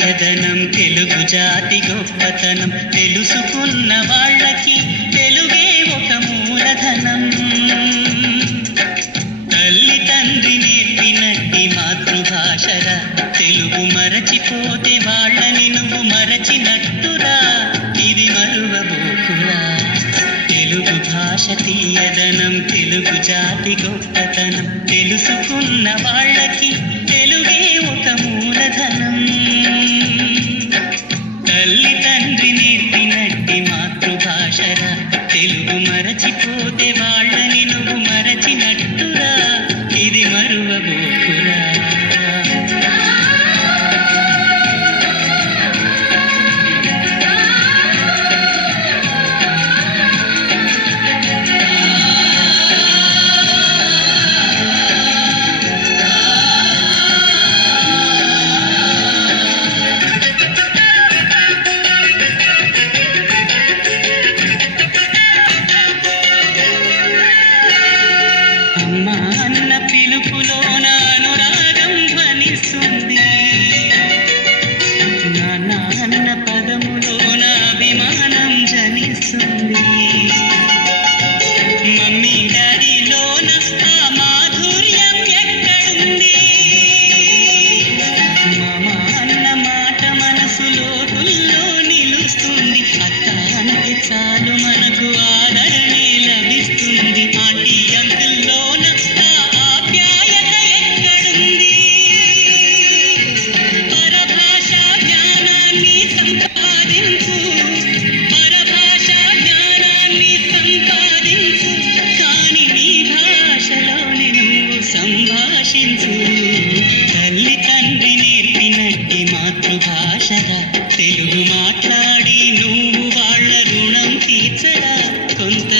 తీయదనం తెలుగు జాతి గొప్పతనం తెలుసుకున్న వాళ్ళకి తెలుగే ఒక మూలధనం. తల్లి తండ్రి నేర్పినట్టి మాతృభాషరా తెలుగు మరచిపోతే వాళ్ళని నువ్వు మరచినట్టురా, ఇది మరువబోకురా. తెలుగు భాష తీయదనం తెలుగు జాతి గొప్పతనం తెలుసుకున్న వాళ్ళకి తెలుగే ఒక మూలధనం. తల్లి తండ్రి నేర్పినట్టి మాతృభాషరా తెలుగు మరచిపోతే వాళ్ళని నువ్వు మరచినట్టురా, ఇది మరువబోకురా. తల్లి తండ్రి నేర్పినట్టి మాతృభాషరా తెలుగు మాట్లాడి నువ్వు వాళ్ళ రుణం తీర్చరా, కొంత